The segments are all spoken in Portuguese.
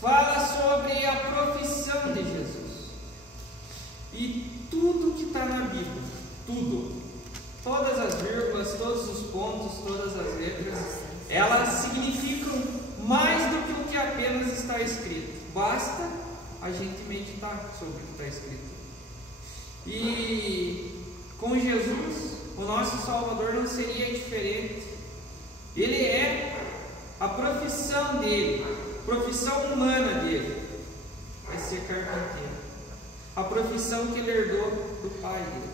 fala sobre a profissão de Jesus. E tudo que está na Bíblia, tudo, todas as vírgulas, todos os pontos, todas as letras, elas significam mais do que o que apenas está escrito. Basta a gente meditar sobre o que está escrito. E com Jesus, o nosso Salvador não seria diferente. Ele é a profissão dele, a profissão humana dele, vai ser carpinteiro. A profissão que ele herdou do pai dele.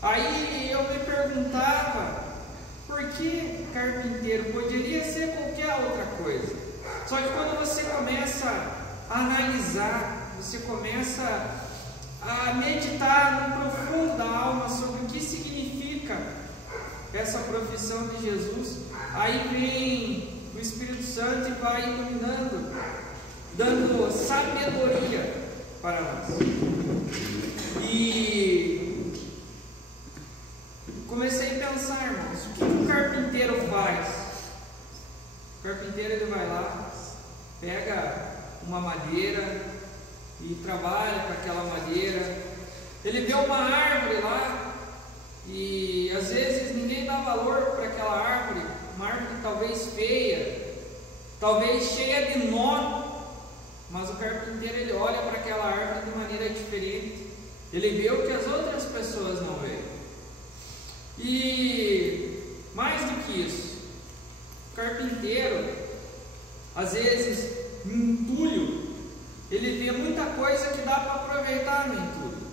Aí eu me perguntava, por que carpinteiro? Poderia ser qualquer outra coisa. Só que quando você começa a analisar, você começa a meditar no profundo da alma sobre o que significa essa profissão de Jesus, aí vem o Espírito Santo e vai iluminando, dando sabedoria para nós. E comecei a pensar, irmãos, o que o carpinteiro faz? O carpinteiro, ele vai lá, pega uma madeira e trabalha com aquela madeira. Ele vê uma árvore lá e às vezes ninguém dá valor para aquela árvore, uma árvore talvez feia, talvez cheia de nó, mas o carpinteiro, ele olha para aquela árvore de maneira diferente. Ele vê o que as outras pessoas não veem. E mais do que isso, o carpinteiro, às vezes, em entulho, ele vê muita coisa que dá para aproveitar no entulho.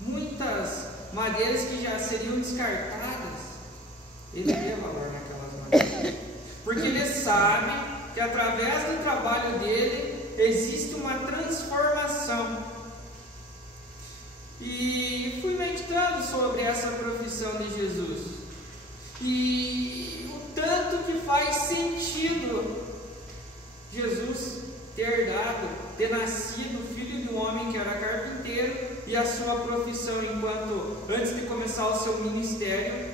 Muitas madeiras que já seriam descartadas, ele vê valor naquelas madeiras, porque ele sabe que através do trabalho dele existe uma transformação. E fui meditando sobre essa profissão de Jesus e o tanto que faz sentido Jesus ter nascido filho de um homem que era carpinteiro, e a sua profissão enquanto, antes de começar o seu ministério,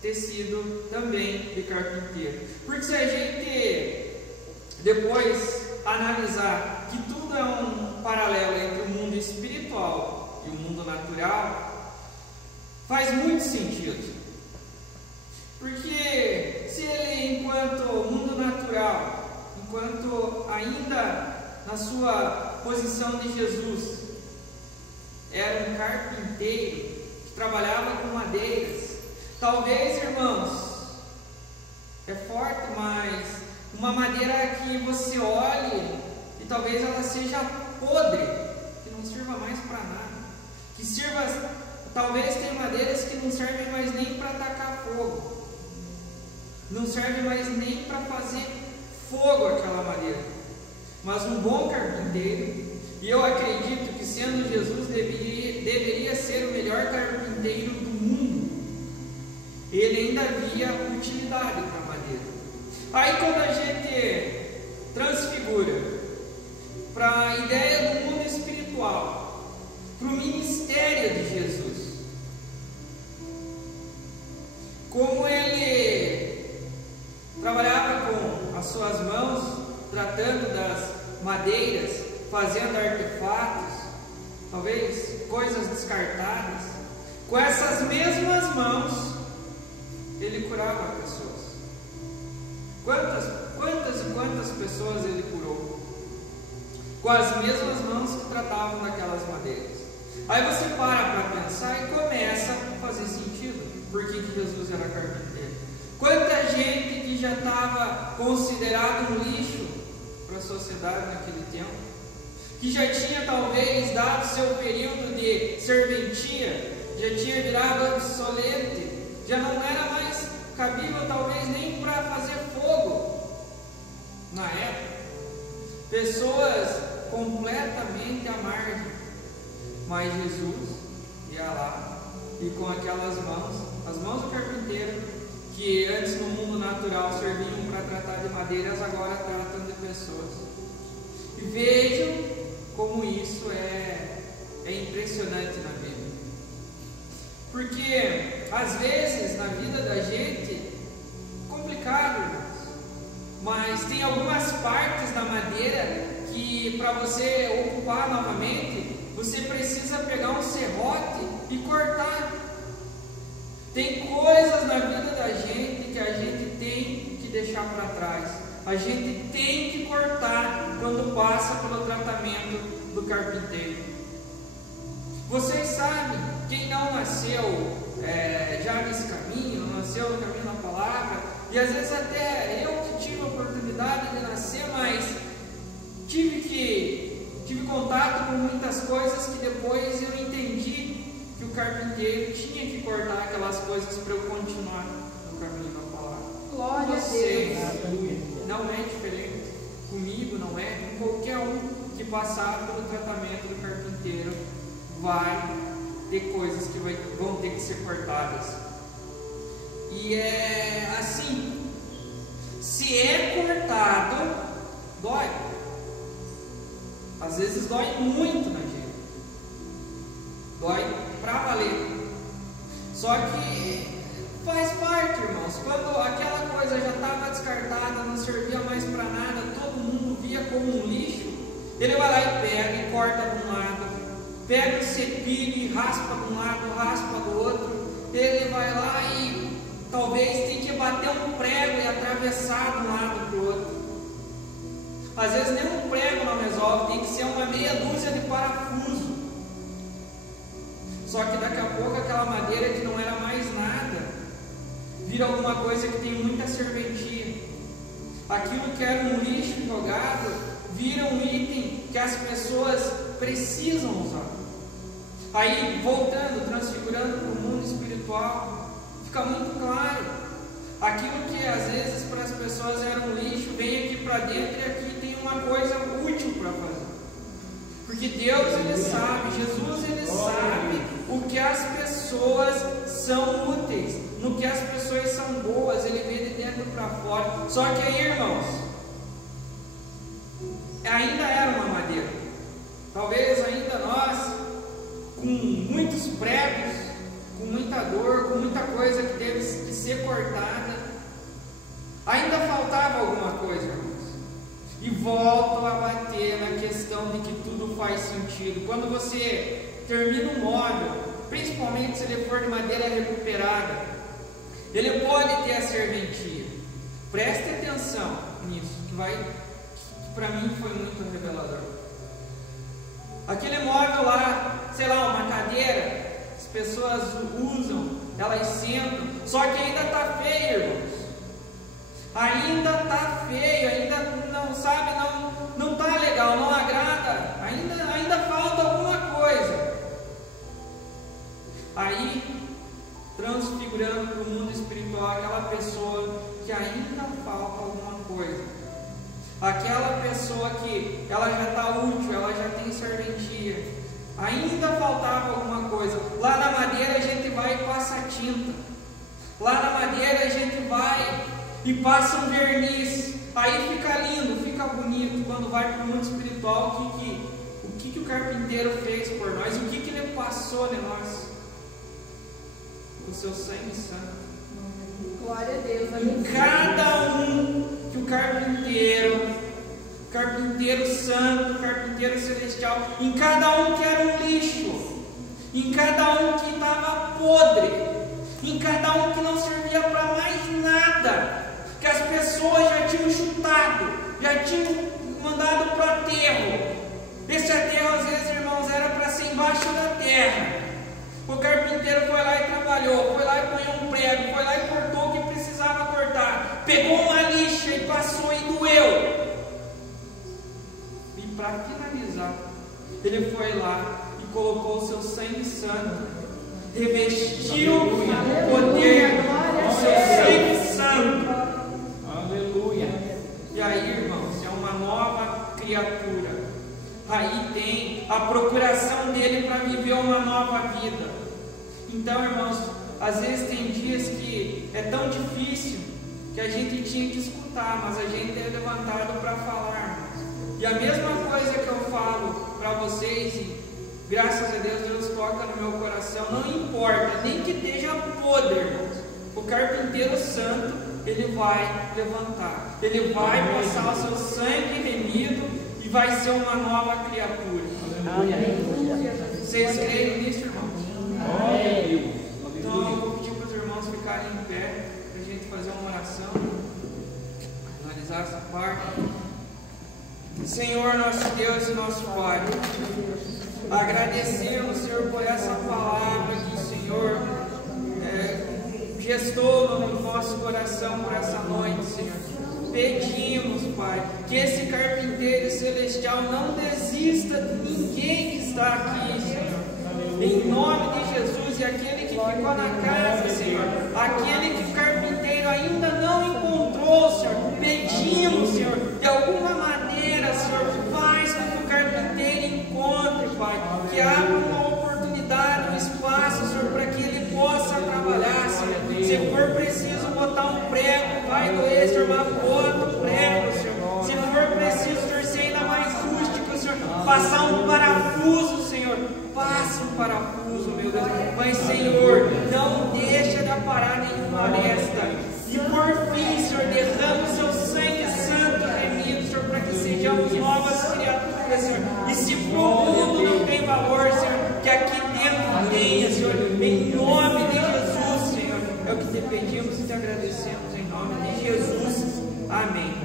ter sido também de carpinteiro. Porque se a gente depois analisar que tudo é um paralelo entre o mundo espiritual e o mundo natural, faz muito sentido. Porque se ele, enquanto mundo natural, enquanto ainda na sua posição de Jesus, era um carpinteiro que trabalhava com madeiras, talvez, irmãos, é forte, mas uma madeira que você olhe e talvez ela seja podre, que não sirva mais para nada, que sirva, talvez tem madeiras que não servem mais nem para atacar fogo, não serve mais nem para fazer fogo aquela madeira. Mas um bom carpinteiro, e eu acredito que sendo Jesus deveria ser o melhor carpinteiro do mundo, ele ainda via utilidade para a madeira. Aí quando a gente transfigura para a ideia do mundo espiritual, para o ministério de Jesus, como ele trabalhava com as suas mãos, tratando das madeiras, fazendo artefatos, talvez coisas descartadas, com essas mesmas mãos ele curava pessoas. Quantas pessoas ele curou com as mesmas mãos que tratavam daquelas madeiras? Aí você para pensar e começa a fazer sentido por que Jesus era carpinteiro. Quanta gente que já estava considerado um lixo para a sociedade naquele tempo, que já tinha talvez dado seu período de serventia, já tinha virado obsoleto, já não era mais cabível talvez nem para fazer fogo na época. Pessoas completamente à margem, mas Jesus ia lá e com aquelas mãos, as mãos do carpinteiro, que antes no mundo natural serviam para tratar de madeiras, agora tratam de pessoas. E vejam como isso é impressionante na Bíblia. Porque às vezes na vida da gente, complicado, mas tem algumas partes da madeira que, para você ocupar novamente, você precisa pegar um serrote e cortar. Tem coisas na vida da gente que a gente tem que deixar para trás. A gente tem que cortar quando passa pelo tratamento do carpinteiro. Vocês sabem, quem não nasceu já nesse caminho, não nasceu no caminho da palavra, e às vezes até eu que tive a oportunidade de nascer, mas tive contato com muitas coisas que depois eu entendi que o carpinteiro tinha que cortar aquelas coisas para eu continuar no caminho da palavra. Glória a Deus. Não é diferente. Comigo não é. Com qualquer um que passar pelo tratamento do carpinteiro vai ter coisas que vão ter que ser cortadas. E é assim, se é cortado, dói. Às vezes dói muito na gente. Dói pra valer. Só que faz parte, irmãos. Quando aquela coisa já estava descartada, não servia mais para nada, todo mundo via como um lixo, ele vai lá e pega e corta de um lado, pega o cepilho e raspa de um lado, raspa do outro. Ele vai lá e talvez tem que bater um prego e atravessar de um lado para o outro. Às vezes nem um prego não resolve, tem que ser uma meia dúzia de parafuso. Só que daqui a pouco aquela madeira que não era mais nada vira alguma coisa que tem muita serventia. Aquilo que era um lixo jogado vira um item que as pessoas precisam usar. Aí, voltando, transfigurando para o mundo espiritual, fica muito claro. Aquilo que às vezes para as pessoas era um lixo, vem aqui para dentro e aqui tem uma coisa útil para fazer. Porque Deus, Ele sabe, Jesus, Ele sabe o que as pessoas são úteis, no que as pessoas são boas, Ele vê de dentro para fora. Só que aí, irmãos, ainda era uma madeira. Talvez ainda nós, com muitos pregos, com muita dor, com muita coisa que teve que ser cortada, ainda faltava alguma coisa, irmãos. E volto a bater na questão de que tudo faz sentido. Quando você termina um móvel, principalmente se ele for de madeira recuperada, ele pode ter a serventia. Preste atenção nisso, que para mim foi muito revelador. Aquele móvel lá, sei lá, uma cadeira, as pessoas usam, elas sentam, só que ainda está feio, irmãos. Ainda está feio, ainda não sabe, não está legal, não agrada, ainda falta alguma coisa. Aí, transfigurando para o mundo espiritual, aquela pessoa que ainda falta alguma coisa, aquela pessoa que ela já está útil, ela já tem serventia, ainda faltava alguma coisa. Lá na madeira a gente vai e passa tinta, lá na madeira a gente vai e passa um verniz, aí fica lindo, fica bonito. Quando vai para o mundo espiritual, o que o carpinteiro fez por nós, o que ele passou em nós? O seu sangue santo. Glória a Deus. Em cada um que o carpinteiro santo, carpinteiro celestial, em cada um que era um lixo, em cada um que estava podre, em cada um que não servia para mais nada, que as pessoas já tinham chutado, já tinham mandado para o aterro. Esse aterro, às vezes, irmãos, era para ser embaixo da terra. O carpinteiro foi lá e trabalhou, foi lá e põe um prego, foi lá e cortou o que precisava cortar, pegou uma lixa e passou e doeu. E para finalizar, ele foi lá e colocou o seu sangue santo, revestiu o poder do seu sangue santo. Aleluia. E aí, irmãos, é uma nova criatura. Aí tem a procuração dele para viver uma nova vida. Então, irmãos, às vezes tem dias que é tão difícil que a gente tinha que escutar, mas a gente é levantado para falar. E a mesma coisa que eu falo para vocês, e graças a Deus toca no meu coração, não importa, nem que esteja podre, irmãos. O carpinteiro santo Ele vai levantar, Ele vai passar o seu sangue remido e vai ser uma nova criatura. Vocês creem nisso, irmãos? Então eu vou pedir para os irmãos ficarem em pé para a gente fazer uma oração, finalizar essa parte. Senhor, nosso Deus e nosso Pai, agradecemos, Senhor, por essa palavra que o Senhor gestou no nosso coração por essa noite, Senhor. Pedimos, Pai, que esse carpinteiro celestial não desista de ninguém que está aqui, Senhor. Em nome de Jesus, e aquele que ficou na casa, Senhor, aquele que o carpinteiro ainda não encontrou, Senhor, pedimos, Senhor, de alguma maneira, Senhor, faz com que o carpinteiro encontre, Pai, que abra uma oportunidade, um espaço, Senhor, para que ele possa trabalhar, Senhor. Se for preciso botar um prego, vai doer, Senhor, mas bota um prego, Senhor. Se for preciso torcer ainda mais rústico, Senhor, passar um parafuso, Senhor, passa um parafuso, meu Deus. Mas, Senhor, não deixa de aparar nenhuma aresta. E por fim, Senhor, derrama o seu sangue santo remido, Senhor, para que sejamos novas criaturas, Senhor. E se pro mundo não tem valor, Senhor, que aqui dentro tenha, Senhor, em nome de Jesus, Senhor. É o que te pedimos e te agradecemos em nome de Jesus. Amém.